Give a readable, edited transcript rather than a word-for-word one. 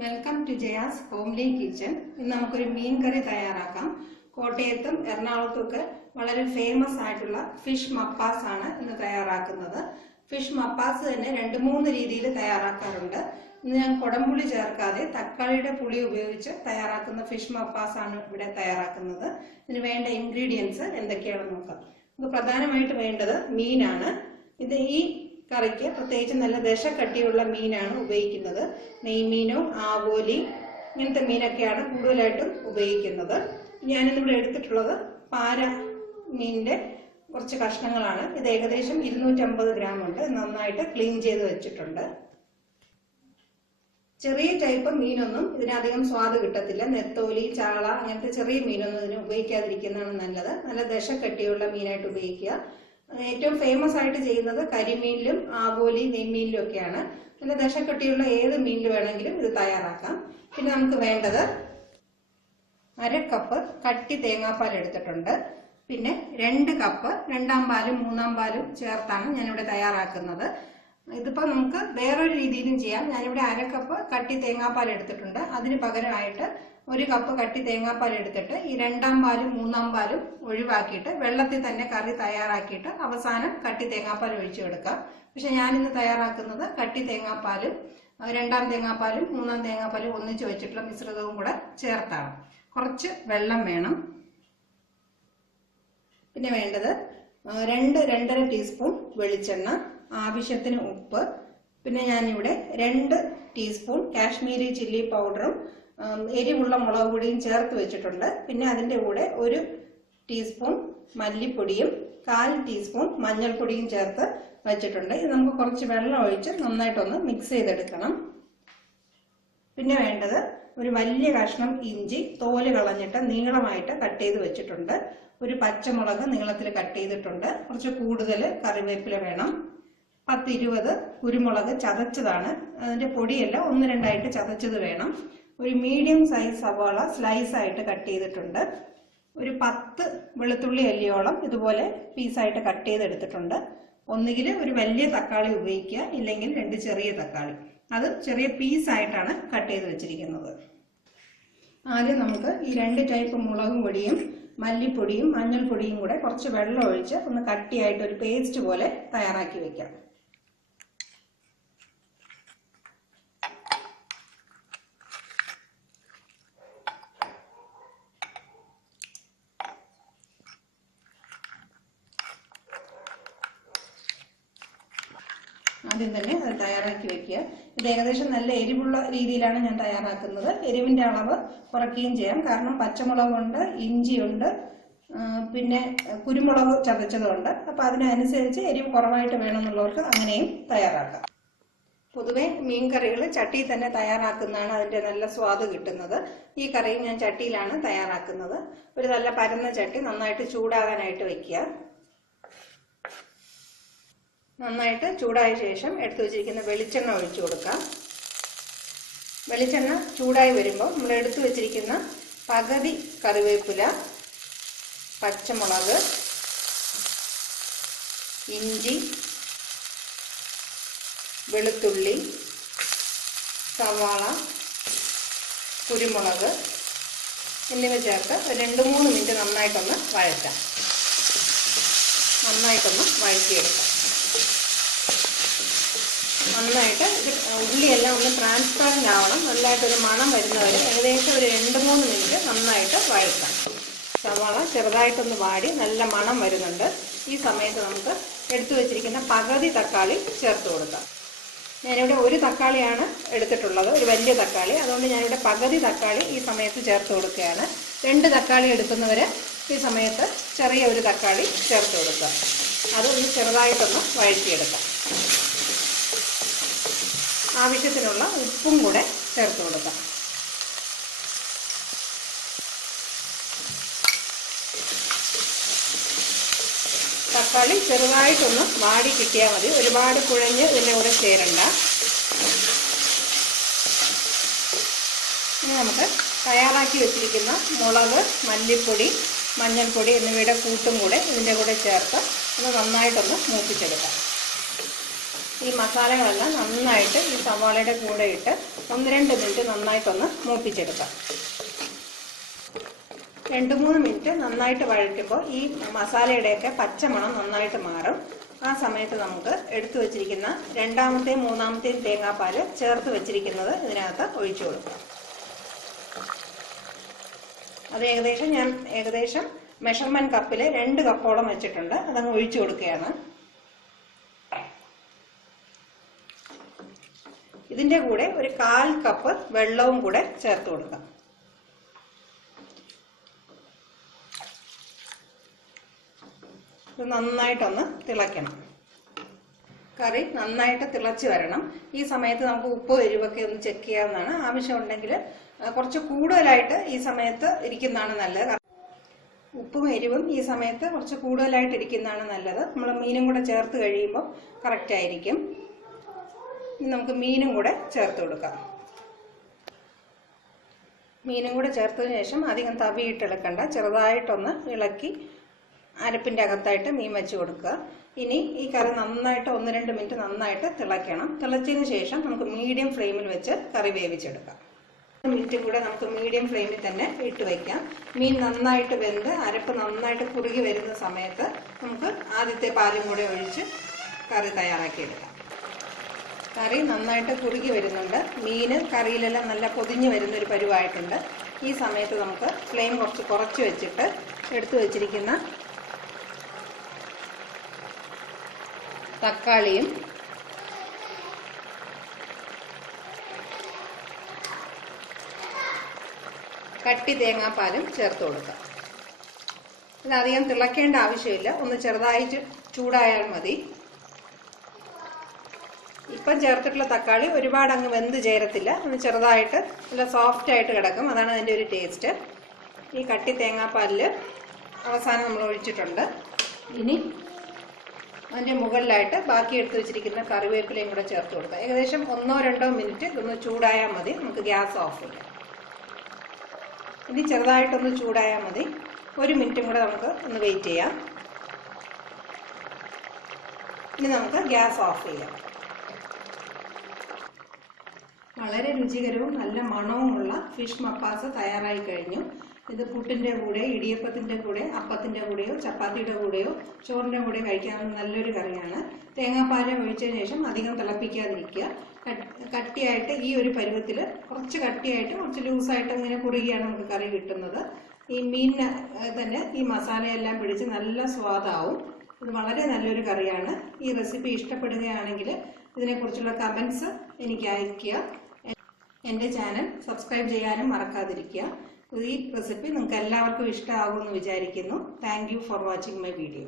Welcome to Jaya's homely kitchen. ഇന്ന് നമുക്കൊരു മീൻ കറി തയ്യാറാക്കാം. കോട്ടയത്തും എറണാകുളത്തുമൊക്കെ വളരെ ഫേമസ് ആയിട്ടുള്ള ഫിഷ് മപ്പാസ് ആണ് ഇന്ന് തയ്യാറാക്കുന്നത്. ഫിഷ് മപ്പാസ് തന്നെ 2-3 രീതിയിൽ തയ്യാറാക്കാറുണ്ട്. ഇന്ന് ഞാൻ കുടംപുളി ചേർക്കാതെ തക്കാളിയുടെ പുളി ഉപയോഗിച്ച് തയ്യാറാക്കുന്ന ഫിഷ് മപ്പാസ് ആണ് ഇവിടെ തയ്യാറാക്കുന്നത്. ഇതിന് വേണ്ട ഇൻഗ്രീഡിയൻസ് എന്തൊക്കെയാണെന്ന് നോക്കാം. നമുക്ക് പ്രധാനമായിട്ട് വേണ്ടത് മീനാണ്. ഇത് ഈ കറിക്ക് പ്രത്യേകിച്ച് നല്ല ദശക്കട്ടിയുള്ള മീനാണ് ഉപയോഗിക്കുന്നത്. നെയ്മീനോ ആവോലി ഇങ്ങനത്തെ മീനൊക്കെയാണ് കൂടുതലായിട്ടും ഉപയോഗിക്കുന്നത്. ഞാനിന്നിവിടെ എടുത്തിട്ടുള്ളത് പാര മീനിന്റെ കുറച്ച് കഷ്ണങ്ങളാണ്. ഇത് ഏകദേശം 250 ഗ്രാം ഉണ്ട്. നന്നായിട്ട് ക്ലീൻ ചെയ്ത് വെച്ചിട്ടുണ്ട്. ചെറിയ ടൈപ്പ് മീനൊന്നും ഇതിനധികം സ്വാദ് കിട്ടത്തില്ല. നെത്തോലി, ചാള അങ്ങനത്തെ ചെറിയ മീനൊന്നും ഇതിന് ഉപയോഗിക്കാതിരിക്കുന്നതാണ് നല്ലത്. നല്ല ദശക്കട്ടിയുള്ള മീനായിട്ട് ഉപയോഗിക്കുക. ഏറ്റവും ഫേമസ് ആയിട്ട് ചെയ്യുന്നത് കരിമീനിലും ആവോലി നെയ്മീനിലും ഒക്കെയാണ്. നല്ല ദശക്കട്ടിയുള്ള ഏത് മീനിൽ വേണമെങ്കിലും ഇത് തയ്യാറാക്കാം. പിന്നെ നമുക്ക് വേണ്ടത് 1/2 കപ്പ് കട്ടി തേങ്ങാപ്പാൽ എടുത്തിട്ടുണ്ട്. പിന്നെ 2 കപ്പ് 2-ാം പാലും 3-ാം പാലും ചേർത്താണ് ഞാനിവിടെ തയ്യാറാക്കുന്നത്. ഇതിപ്പോ നമുക്ക് വേറൊരു രീതിയിലും ചെയ്യാം. ഞാനിവിടെ 1/2 കപ്പ് കട്ടി തേങ്ങാപ്പാൽ എടുത്തിട്ടുണ്ട്. അതിന് പകരമായിട്ട് 1 കപ്പ് കട്ടി തേങ്ങാപ്പാൽ എടുത്തിട്ട് ഈ 2-ാം പാലും 3-ാം പാലും ഒഴിവാക്കിയിട്ട് വെള്ളത്തിൽ തന്നെ കറി തയ്യാറാക്കിയിട്ട് അവസാനം കട്ടി തേങ്ങാപ്പാൽ ഒഴിച്ചു കൊടുക്കാം. പക്ഷെ ഞാനിന്ന് തയ്യാറാക്കുന്നത് കട്ടി തേങ്ങാപ്പാലും 2-ാം തേങ്ങാപ്പാലും 3-ാം തേങ്ങാപ്പാലും ഒന്നിച്ച് വെച്ചിട്ടുള്ള മിശ്രിതവും കൂടെ ചേർത്താണ്. കുറച്ച് വെള്ളം വേണം. പിന്നെ വേണ്ടത് 2-2.5 ടീസ്പൂൺ വെളിച്ചെണ്ണ, ആവശ്യത്തിന് ഉപ്പ്, പിന്നെ ഞാനിവിടെ 2 ടീസ്പൂൺ കാശ്മീരി ചില്ലി പൗഡറും എരിവുള്ള മുളക് പൊടിയും ചേർത്ത് വെച്ചിട്ടുണ്ട്. പിന്നെ അതിൻ്റെ കൂടെ 1 ടീസ്പൂൺ മല്ലിപ്പൊടിയും 1/4 ടീസ്പൂൺ മഞ്ഞൾപ്പൊടിയും ചേർത്ത് വെച്ചിട്ടുണ്ട്. ഇത് നമുക്ക് കുറച്ച് വെള്ളം ഒഴിച്ച് നന്നായിട്ടൊന്ന് മിക്സ് ചെയ്തെടുക്കണം. പിന്നെ വേണ്ടത് ഒരു വലിയ കഷ്ണം ഇഞ്ചി തോല് കളഞ്ഞിട്ട് നീളമായിട്ട് കട്ട് ചെയ്ത് വെച്ചിട്ടുണ്ട്. 1 പച്ചമുളക് നീളത്തിൽ കട്ട് ചെയ്തിട്ടുണ്ട്. കുറച്ച് കൂടുതൽ കറിവേപ്പില വേണം. 10-20 കുരുമുളക് ചതച്ചതാണ്. അതിന്റെ പൊടിയല്ല, 1-2 ചതച്ചത് വേണം. ഒരു മീഡിയം സൈസ് സവാള സ്ലൈസ് ആയിട്ട് കട്ട് ചെയ്തിട്ടുണ്ട്. ഒരു 10 വെളുത്തുള്ളി അല്ലിയോളം ഇതുപോലെ പീസായിട്ട് കട്ട് ചെയ്തെടുത്തിട്ടുണ്ട്. ഒന്നുകിൽ ഒരു വലിയ തക്കാളി ഉപയോഗിക്കുക, ഇല്ലെങ്കിൽ 2 ചെറിയ തക്കാളി. അത് ചെറിയ പീസായിട്ടാണ് കട്ട് ചെയ്ത് വെച്ചിരിക്കുന്നത്. ആദ്യം നമുക്ക് ഈ 2 ടൈപ്പ് മുളകും പൊടിയും മല്ലിപ്പൊടിയും മഞ്ഞൾപ്പൊടിയും കൂടെ കുറച്ച് വെള്ളം ഒഴിച്ച് ഒന്ന് കട്ടിയായിട്ട് ഒരു പേസ്റ്റ് പോലെ തയ്യാറാക്കി വെക്കാം. ആദ്യം തന്നെ അത് തയ്യാറാക്കി വെക്കുക. ഇത് ഏകദേശം നല്ല എരിവുള്ള രീതിയിലാണ് ഞാൻ തയ്യാറാക്കുന്നത്. എരിവിന്റെ അളവ് കുറയ്ക്കുകയും ചെയ്യാം. കാരണം പച്ചമുളകുണ്ട്, ഇഞ്ചിയുണ്ട്, പിന്നെ കുരുമുളക് ചതച്ചതുണ്ട്. അപ്പൊ അതിനനുസരിച്ച് എരിവ് കുറവായിട്ട് വേണമെന്നുള്ളവർക്ക് അങ്ങനെയും തയ്യാറാക്കാം. പൊതുവെ മീൻ കറികൾ ചട്ടിയിൽ തന്നെ തയ്യാറാക്കുന്നതാണ് അതിന്റെ നല്ല സ്വാദ് കിട്ടുന്നത്. ഈ കറി ഞാൻ ചട്ടിയിലാണ് തയ്യാറാക്കുന്നത്. ഒരു നല്ല പരന്ന ചട്ടി നന്നായിട്ട് ചൂടാകാനായിട്ട് വെക്കുക. നന്നായിട്ട് ചൂടായ ശേഷം എടുത്തു വെച്ചിരിക്കുന്ന വെളിച്ചെണ്ണ ഒഴിച്ചു കൊടുക്കാം. വെളിച്ചെണ്ണ ചൂടായി വരുമ്പോൾ നമ്മൾ എടുത്തു വെച്ചിരിക്കുന്ന പകുതി കറിവേപ്പില, പച്ചമുളക്, ഇഞ്ചി, വെളുത്തുള്ളി, സവാള, കുരുമുളക് എന്നിവ ചേർത്ത് 2-3 മിനിറ്റ് നന്നായിട്ടൊന്ന് വഴറ്റാം. വഴറ്റിയെടുക്കാം. നന്നായിട്ട് ഉള്ളിയെല്ലാം ഒന്ന് ട്രാൻസ്പെറൻ്റ് ആവണം. നല്ലതായിട്ടൊരു മണം വരുന്നവരെ ഏകദേശം ഒരു 2-3 മിനിറ്റ് നന്നായിട്ട് വഴറ്റാം. സവാള ചെറുതായിട്ടൊന്ന് വാടി നല്ല മണം വരുന്നുണ്ട്. ഈ സമയത്ത് നമുക്ക് എടുത്തു വെച്ചിരിക്കുന്ന പകുതി തക്കാളി ചേർത്ത് കൊടുക്കാം. ഞാനിവിടെ 1 തക്കാളിയാണ് എടുത്തിട്ടുള്ളത്, ഒരു വലിയ തക്കാളി. അതുകൊണ്ട് ഞാനിവിടെ പകുതി തക്കാളി ഈ സമയത്ത് ചേർത്ത് കൊടുക്കുകയാണ്. 2 തക്കാളി എടുക്കുന്നവർ ഈ സമയത്ത് ചെറിയ 1 തക്കാളി ചേർത്ത് കൊടുക്കുക. അതൊന്ന് ചെറുതായിട്ടൊന്ന് വഴറ്റിയെടുക്കാം. ആവശ്യത്തിനുള്ള ഉപ്പും കൂടെ ചേർത്ത് കൊടുക്കാം. തക്കാളി ചെറുതായിട്ടൊന്ന് വാടി കിട്ടിയാൽ മതി. ഒരുപാട് കുഴഞ്ഞ് ഇതിൻ്റെ കൂടെ ചേരണ്ട. ഇനി നമുക്ക് തയ്യാറാക്കി വെച്ചിരിക്കുന്ന മുളക്, മല്ലിപ്പൊടി, മഞ്ഞൾപ്പൊടി എന്നിവയുടെ കൂട്ടും കൂടെ ഇതിൻ്റെ കൂടെ ചേർത്ത് ഒന്ന് നന്നായിട്ടൊന്ന് മൂപ്പിച്ചെടുക്കാം. ഈ മസാലകളെല്ലാം നന്നായിട്ട് ഈ സവാളയുടെ കൂടെ ഇട്ട് 1-2 മിനിറ്റ് നന്നായിട്ടൊന്ന് മൂപ്പിച്ചെടുക്കാം. 2-3 മിനിറ്റ് നന്നായിട്ട് വഴറ്റുമ്പോൾ ഈ മസാലയുടെയൊക്കെ പച്ചമണം നന്നായിട്ട് മാറും. ആ സമയത്ത് നമുക്ക് എടുത്തു വെച്ചിരിക്കുന്ന 2-ാമത്തെയും 3-ാമത്തെയും തേങ്ങാപ്പാൽ ചേർത്ത് വെച്ചിരിക്കുന്നത് ഇതിനകത്ത് ഒഴിച്ചു കൊടുക്കാം. അത് ഏകദേശം മെഷർമെന്റ് കപ്പിൽ 2 കപ്പോളം വെച്ചിട്ടുണ്ട്. അതങ്ങ് ഒഴിച്ചു കൊടുക്കുകയാണ്. ഇതിന്റെ കൂടെ ഒരു 1/4 കപ്പ് വെള്ളവും കൂടെ ചേർത്ത് കൊടുക്കാം. ഇത് നന്നായിട്ടൊന്ന് തിളയ്ക്കണം. കറി നന്നായിട്ട് തിളച്ച് വരണം. ഈ സമയത്ത് നമുക്ക് ഉപ്പ് എരിവൊക്കെ ഒന്ന് ചെക്ക് ചെയ്യാവുന്നതാണ്. ആവശ്യമുണ്ടെങ്കിൽ കുറച്ച് കൂടുതലായിട്ട് ഈ സമയത്ത് ഇരിക്കുന്നതാണ് നല്ലത്. ഉപ്പും എരിവും ഈ സമയത്ത് കുറച്ച് കൂടുതലായിട്ട് ഇരിക്കുന്നതാണ് നല്ലത്. നമ്മൾ മീനും കൂടെ ചേർത്ത് കഴിയുമ്പോൾ കറക്റ്റ് ആയിരിക്കും. ഇനി നമുക്ക് മീനും കൂടെ ചേർത്ത് കൊടുക്കാം. മീനും കൂടെ ചേർത്തതിന് ശേഷം അധികം തവിയിട്ടെടുക്കണ്ട, ചെറുതായിട്ടൊന്ന് ഇളക്കി അരപ്പിൻ്റെ അകത്തായിട്ട് മീൻ വെച്ച് കൊടുക്കുക. ഇനി ഈ കറി നന്നായിട്ട് 1-2 മിനിറ്റ് നന്നായിട്ട് തിളയ്ക്കണം. തിളച്ചതിന് ശേഷം നമുക്ക് മീഡിയം ഫ്ലെയിമിൽ വെച്ച് കറി വേവിച്ചെടുക്കാം. 1 മിനിറ്റും കൂടെ നമുക്ക് മീഡിയം ഫ്ലെയിമിൽ തന്നെ ഇട്ട് വയ്ക്കാം. മീൻ നന്നായിട്ട് വെന്ത് അരപ്പ് നന്നായിട്ട് കുറുകി വരുന്ന സമയത്ത് നമുക്ക് ആദ്യത്തെ പാലും കൂടെ ഒഴിച്ച് കറി തയ്യാറാക്കിയെടുക്കാം. കറി നന്നായിട്ട് കുറുകി വരുന്നുണ്ട്. മീന് കറിയിലെല്ലാം നല്ല പൊതിഞ്ഞ് വരുന്നൊരു പരുവായിട്ടുണ്ട്. ഈ സമയത്ത് നമുക്ക് ഫ്ലെയിം കുറച്ച് വെച്ചിട്ട് എടുത്തു വെച്ചിരിക്കുന്ന തക്കാളിയും കട്ടി തേങ്ങാപ്പാലും ചേർത്ത് കൊടുക്കാം. ഇതധികം തിളയ്ക്കേണ്ട ആവശ്യമില്ല, ഒന്ന് ചെറുതായിട്ട് ചൂടായാൽ മതി. ഇപ്പം ചേർത്തിട്ടുള്ള തക്കാളി ഒരുപാട് അങ്ങ് വെന്ത് ചേരത്തില്ല, ഒന്ന് ചെറുതായിട്ട് നല്ല സോഫ്റ്റ് ആയിട്ട് കിടക്കും. അതാണ് അതിൻ്റെ ഒരു ടേസ്റ്റ്. ഈ കട്ടി തേങ്ങാപ്പാലിൽ അവസാനം നമ്മൾ ഒഴിച്ചിട്ടുണ്ട്. ഇനി അതിൻ്റെ മുകളിലായിട്ട് ബാക്കി എടുത്ത് വെച്ചിരിക്കുന്ന കറിവേപ്പിലയും കൂടെ ചേർത്ത് കൊടുക്കുക. ഏകദേശം 1-2 മിനിറ്റ് ഇതൊന്ന് ചൂടായാൽ മതി. നമുക്ക് ഗ്യാസ് ഓഫ് ചെയ്യാം. ഇനി ചെറുതായിട്ടൊന്ന് ചൂടായാൽ മതി. 1 മിനിറ്റും കൂടെ നമുക്ക് ഒന്ന് വെയിറ്റ് ചെയ്യാം. ഇനി നമുക്ക് ഗ്യാസ് ഓഫ് ചെയ്യാം. വളരെ രുചികരവും നല്ല മണവുമുള്ള ഫിഷ് മപ്പാസ് തയ്യാറായി കഴിഞ്ഞു. ഇത് പുട്ടിൻ്റെ കൂടെ, ഇടിയപ്പത്തിൻ്റെ കൂടെ, അപ്പത്തിൻ്റെ കൂടെയോ ചപ്പാത്തിയുടെ കൂടെയോ ചോറിൻ്റെ കൂടെ കഴിക്കാവുന്ന നല്ലൊരു കറിയാണ്. തേങ്ങാപ്പാൽ ഒഴിച്ചതിന് ശേഷം അധികം തിളപ്പിക്കാതിരിക്കുക. കട്ടിയായിട്ട് ഈ ഒരു പരുവത്തിൽ കുറച്ച് കട്ടിയായിട്ട് കുറച്ച് ലൂസായിട്ട് ഇങ്ങനെ കുറുകിയാണ് നമുക്ക് കറി കിട്ടുന്നത്. ഈ മീനിന് തന്നെ ഈ മസാലയെല്ലാം പിടിച്ച് നല്ല സ്വാദാവും. ഇത് വളരെ നല്ലൊരു കറിയാണ്. ഈ റെസിപ്പി ഇഷ്ടപ്പെടുകയാണെങ്കിൽ ഇതിനെക്കുറിച്ചുള്ള കമൻസ് എനിക്ക് അയയ്ക്കുക. എൻ്റെ ചാനൽ സബ്സ്ക്രൈബ് ചെയ്യാനും മറക്കാതിരിക്കുക. ഈ റെസിപ്പി നിങ്ങൾക്ക് എല്ലാവർക്കും ഇഷ്ടമാകുമെന്ന് വിചാരിക്കുന്നു. Thank you for watching my video.